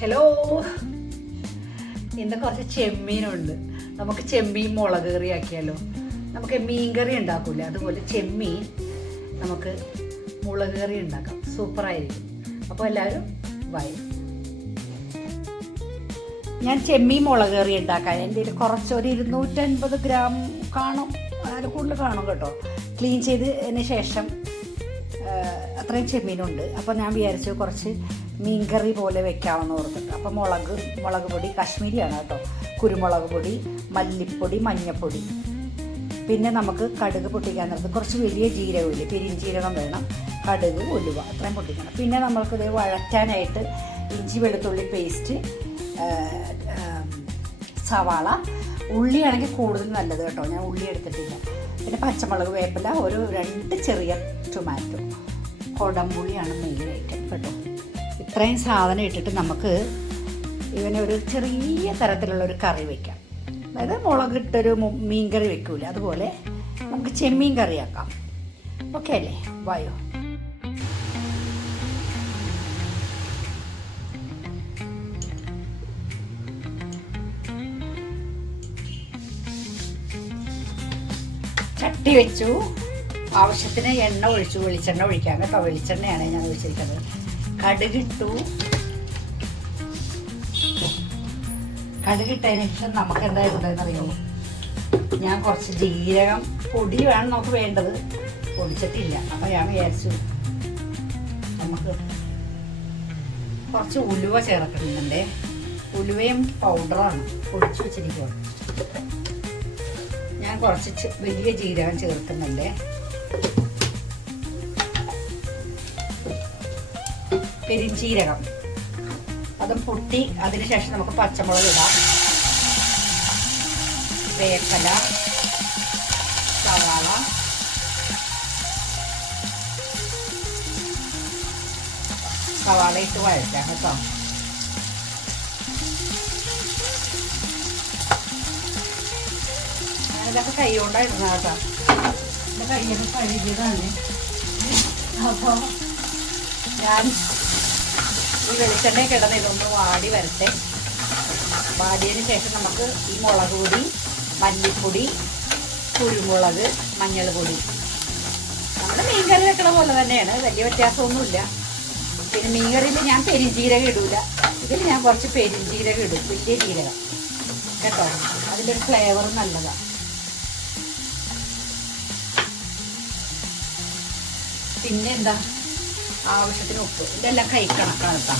Hello, ഇന്ന് കുറച്ച് ചെമ്മീനുണ്ട്. നമുക്ക് ചെമ്മീൻ മുളക് കറി ആക്കിയാലോ? നമുക്ക് മീൻ കറി ഉണ്ടാക്കൂല, അതുപോലെ ചെമ്മീൻ നമുക്ക് മുളക് കറി ഉണ്ടാക്കാം. സൂപ്പറായിരിക്കും. അപ്പോൾ എല്ലാവരും വരും. ഞാൻ ചെമ്മീൻ മുളക് കറി ഉണ്ടാക്കാം. എൻ്റെ കയ്യിൽ കുറച്ചൊരു 250 ഗ്രാം കാണും, അതിൽ കൂടുതൽ കാണും കേട്ടോ. ക്ലീൻ ചെയ്തതിന് ശേഷം അത്രയും ചെമ്മീനുണ്ട്. അപ്പോൾ ഞാൻ വിചാരിച്ചു കുറച്ച് മീൻകറി പോലെ വെക്കാമെന്ന് ഓർത്തിട്ട്. അപ്പോൾ മുളക് പൊടി കാശ്മീരിയാണ് കേട്ടോ, കുരുമുളക് പൊടി, മല്ലിപ്പൊടി, മഞ്ഞൾപ്പൊടി, പിന്നെ നമുക്ക് കടുക് പൊട്ടിക്കാൻ നേരത്ത് കുറച്ച് വലിയ ജീരകമില്ലേ, പെരിഞ്ജീരകം വേണം, കടുക്, ഉലുവ അത്രയും പൊട്ടിക്കണം. പിന്നെ നമ്മൾക്കിത് വഴറ്റാനായിട്ട് ഇഞ്ചി വെളുത്തുള്ളി പേസ്റ്റ്, സവാള, ഉള്ളിയാണെങ്കിൽ കൂടുതൽ നല്ലത് കേട്ടോ, ഞാൻ ഉള്ളി എടുത്തിട്ടില്ല. പിന്നെ പച്ചമുളക്, വേപ്പില, ഒരു 2 ചെറിയ ടൊമാറ്റോ, കൊടംപുളിയാണ് മെയിനായിട്ട് കേട്ടോ. ഇത്രയും സാധനം ഇട്ടിട്ട് നമുക്ക് ഇവനെ ഒരു ചെറിയ തരത്തിലുള്ളൊരു കറി വയ്ക്കാം. അതായത് മുളകിട്ടൊരു മീൻ കറി വെക്കൂല, അതുപോലെ നമുക്ക് ചെമ്മീൻ കറിയാക്കാം. ഓക്കെ അല്ലേ? വായോ. ചട്ടി വെച്ചു, ആവശ്യത്തിന് എണ്ണ ഒഴിച്ചു. വെളിച്ചെണ്ണ ഒഴിക്കാം കേട്ടോ, വെളിച്ചെണ്ണയാണ് ഞാൻ ഒഴിച്ചിരിക്കുന്നത്. കടുകിട്ടു. കടുകിട്ടതിന് ശേഷം നമുക്ക് എന്തായിരുന്നു അറിയുമോ, ഞാൻ കുറച്ച് ജീരകം പൊടി വേണം നമുക്ക് വേണ്ടത്, പൊടിച്ചിട്ടില്ല. അപ്പം ഞാൻ വിചാരിച്ചു നമുക്ക് കുറച്ച് ഉലുവ ചേർക്കുന്നുണ്ട്. ഉലുവയും പൗഡറാണ്, പൊടിച്ചു വെച്ചിരിക്കുക. ഞാൻ കുറച്ച് വലിയ ജീരകം ചേർക്കുന്നുണ്ട്. പെരിഞ്ജീരകം അതും പൊട്ടി. അതിനുശേഷം നമുക്ക് പച്ചമുളക് ഇടാം, വേപ്പില, സവാള, ഇട്ട് വഴറ്റാം കേട്ടോ. ഞാനിതൊക്കെ കൈ കൊണ്ടായിരുന്നു കേട്ടോ, എൻ്റെ കൈയൊക്കെ കഴുകിയതാണ്. അപ്പോൾ ഞാൻ ഈ വെളിച്ചെണ്ണ കിടന്ന് ഇതൊന്ന് വാടി വരട്ടെ. വാടിയതിന് ശേഷം നമുക്ക് ഈ മുളക് പൊടി, മല്ലിപ്പൊടി, കുരുമുളക്, മഞ്ഞൾ പൊടി, നമ്മൾ മീൻകറി വെക്കണ പോലെ തന്നെയാണ്, വലിയ വ്യത്യാസമൊന്നുമില്ല. പിന്നെ മീൻകറിയിൽ ഞാൻ പെരിഞ്ജീരകം ഇടൂല, ഇതിൽ ഞാൻ കുറച്ച് പെരിഞ്ജീരകം ഇടും, വലിയ ജീരകം കേട്ടോ, അതിൻ്റെ ഫ്ലേവർ നല്ലതാണ്. പിന്നെ എന്താ, ആവശ്യത്തിന് ഉപ്പ്. ഇതെല്ലാം കൈ കണക്കാണ് കേട്ടോ.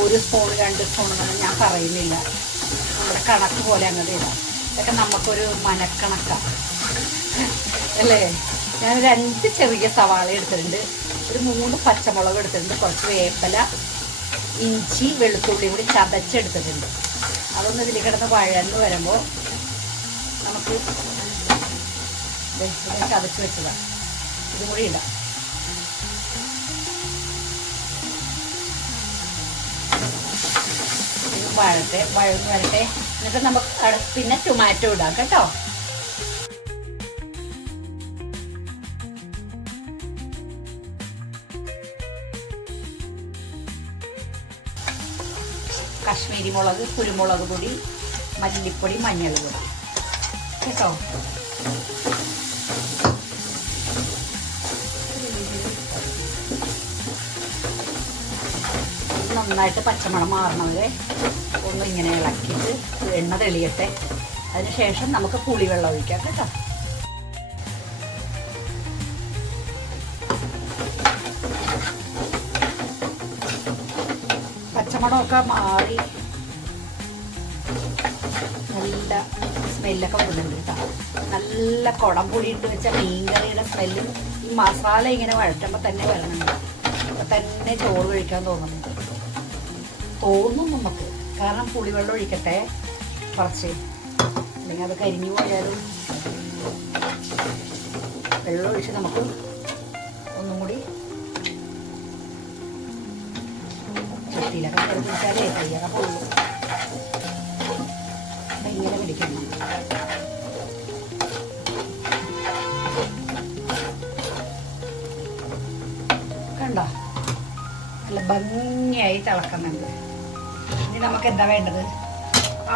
1 സ്പൂൺ 2 സ്പൂൺ എന്നൊന്നും ഞാൻ പറയുന്നില്ല, നമ്മുടെ കണക്ക് പോലെ അങ്ങനെ ഇടാം. ഇതൊക്കെ നമുക്കൊരു മനക്കണക്കാണ് അല്ലേ. ഞാൻ 2 ചെറിയ സവാള എടുത്തിട്ടുണ്ട്, ഒരു 3 പച്ചമുളക് എടുത്തിട്ടുണ്ട്, കുറച്ച് വേപ്പില, ഇഞ്ചി വെളുത്തുള്ളി കൂടി ചതച്ചെടുത്തിട്ടുണ്ട്. അതൊന്ന് ഇതിൽ കിടന്ന് വഴന്ന് വരുമ്പോൾ നമുക്ക് ചതച്ച് വെച്ചതാണ്, ഇതും കൂടി ഇടാം. വഴന്ന് വരട്ടെ. എന്നിട്ട് നമുക്ക് പിന്നെ ടൊമാറ്റോ ഇടാം കേട്ടോ. കാശ്മീരി മുളക്, കുരുമുളക് പൊടി, മല്ലിപ്പൊടി, മഞ്ഞൾ പൊടി കേട്ടോ. നന്നായിട്ട് പച്ചമണം മാറണവരെ ഒന്ന് ഇങ്ങനെ ഇളക്കിയിട്ട് എണ്ണ തെളിയട്ടെ. അതിനുശേഷം നമുക്ക് പുളിവെള്ളം ഒഴിക്കാം കേട്ടോ. പച്ചമണമൊക്കെ മാറി നല്ല സ്മെല്ലൊക്കെ വരുന്നുണ്ട് കേട്ടോ. നല്ല കുടംപൊടി ഇട്ട് വെച്ച മീൻകറിയുടെ സ്മെല്ലും ഈ മസാല ഇങ്ങനെ വഴറ്റുമ്പോൾ തന്നെ വരണുണ്ട്. അപ്പോൾ തന്നെ ചോറ് കഴിക്കാൻ തോന്നും നമുക്ക്, കാരണം പുളിവെള്ളം ഒഴിക്കട്ടെ കുറച്ച്, അല്ലെങ്കിൽ അത് കരിഞ്ഞു പോയാലും. വെള്ളം ഒഴിച്ച് നമുക്ക് ഒന്നും കൂടി ചട്ടിയിലൊക്കെ പിടിച്ചാലേ കയ്യൊക്കെ പോകും. ഇങ്ങനെ പിടിക്കണം. കണ്ടോ, നല്ല ഭംഗിയായി തിളക്കുന്നുണ്ട്. ഇനി നമുക്ക് എന്താ വേണ്ടത്?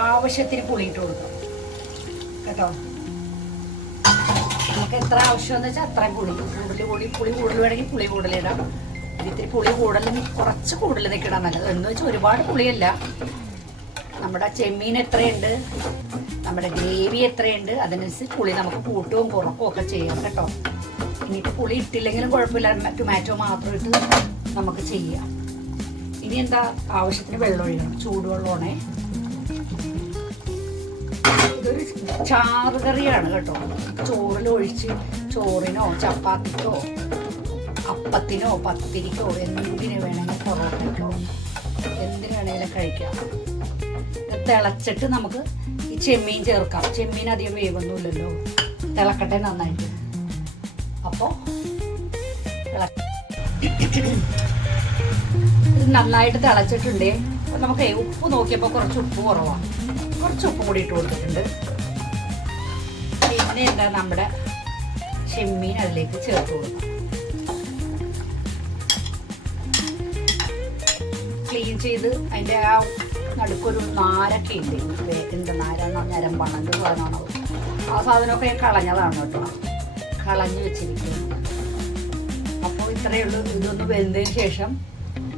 ആവശ്യത്തിന് പുളി ഇട്ട് കൊടുക്കണം കേട്ടോ. നമുക്ക് എത്ര ആവശ്യമെന്ന് വെച്ചാൽ അത്രയും പുളി കൂടുതൽ വേണമെങ്കിൽ പുളി കൂടുതലിടാം. ഇത്തിരി പുളി കുറച്ച് കൂടുതൽ നിൽക്കണം നല്ലത്. എന്ന് വെച്ചാൽ ഒരുപാട് പുളിയല്ല. നമ്മുടെ ചെമ്മീൻ എത്രയുണ്ട്, നമ്മുടെ ഗ്രേവി എത്രയുണ്ട്, അതിനനുസരിച്ച് പുളി നമുക്ക് കൂട്ടുകയും കുറക്കുകയും ഒക്കെ ചെയ്യാം കേട്ടോ. ഇനിയിപ്പോൾ പുളി ഇട്ടില്ലെങ്കിലും കുഴപ്പമില്ല, ടൊമാറ്റോ മാത്രം ഇട്ട് നമുക്ക് ചെയ്യാം. ഇനി എന്താ, ആവശ്യത്തിന് വെള്ളം ഒഴിക്കണം, ചൂടുവെള്ളമാണേ. ഇതൊരു ചാറ് കറിയാണ് കേട്ടോ. ചോറിലൊഴിച്ച് ചോറിനോ ചപ്പാത്തിക്കോ അപ്പത്തിനോ പത്തിരിക്കോ എന്തിനു വേണമെങ്കിലും പൊറോട്ടയ്ക്കോ എന്തിനു വേണമെങ്കിലും കഴിക്കാം. തിളച്ചിട്ട് നമുക്ക് ഈ ചെമ്മീൻ ചേർക്കാം. ചെമ്മീൻ അധികം വേവൊന്നുമില്ലല്ലോ, തിളക്കട്ടെ നന്നായിട്ട്. അപ്പോൾ ഇത് നന്നായിട്ട് തിളച്ചിട്ടുണ്ടേ. അപ്പം നമുക്ക് ഉപ്പ് നോക്കിയപ്പോൾ കുറച്ച് ഉപ്പ് കുറവാണ്, കുറച്ച് ഉപ്പ് കൂടി ഇട്ട് കൊടുത്തിട്ടുണ്ട്. പിന്നെ എന്താ, നമ്മുടെ ചെമ്മീൻ അതിലേക്ക് ചേർത്ത് കൊടുക്കാം. ക്ലീൻ ചെയ്ത് അതിൻ്റെ ആ നടുക്കൊരു നാരൊക്കെ ഉണ്ട്, എന്താ നാരാണോ ഞരമ്പാണോ എന്ത് സാധനമാണോ, ആ സാധനമൊക്കെ ഞാൻ കളഞ്ഞതാണ് കേട്ടോ, കളഞ്ഞ് വെച്ചിരിക്കുന്നു. അപ്പോൾ ഇത്രയേ ഉള്ളൂ. ഇതൊന്ന് വെന്തതിന് ശേഷം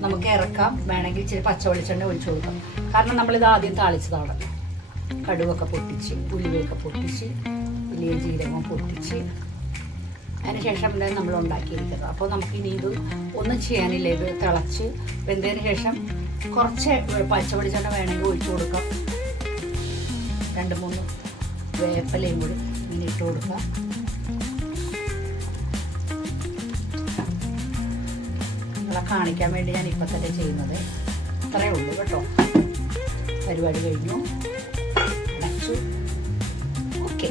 നമുക്ക് ഇറക്കാം. വേണമെങ്കിൽ ഇച്ചിരി പച്ച വെളിച്ചെണ്ണ ഒഴിച്ചു കൊടുക്കാം. കാരണം നമ്മളിത് ആദ്യം താളിച്ചതാണ്. കടുവൊക്കെ പൊട്ടിച്ച്, ഉലുവയൊക്കെ പൊട്ടിച്ച്, വലിയ ജീരകം പൊട്ടിച്ച്, അതിനുശേഷം നമ്മൾ ഉണ്ടാക്കിയിരിക്കുന്നത്. അപ്പോൾ നമുക്ക് ഇനി ഇത് ഒന്നും ചെയ്യാനില്ല. ഇത് തിളച്ച് വെന്തതിന് ശേഷം കുറച്ച് പച്ച വെളിച്ചെണ്ണ വേണമെങ്കിൽ ഒഴിച്ചു കൊടുക്കാം. 2-3 വേപ്പിലയും കൂടി ഇങ്ങനെ ഇട്ട് കൊടുക്കാം. നിങ്ങളെ കാണിക്കാൻ വേണ്ടി ഞാൻ ഇപ്പം തന്നെ ചെയ്യുന്നത്. ഇത്രയേ ഉള്ളൂ കേട്ടോ. പരിപാടി കഴിഞ്ഞു, അടച്ചു. ഓക്കെ.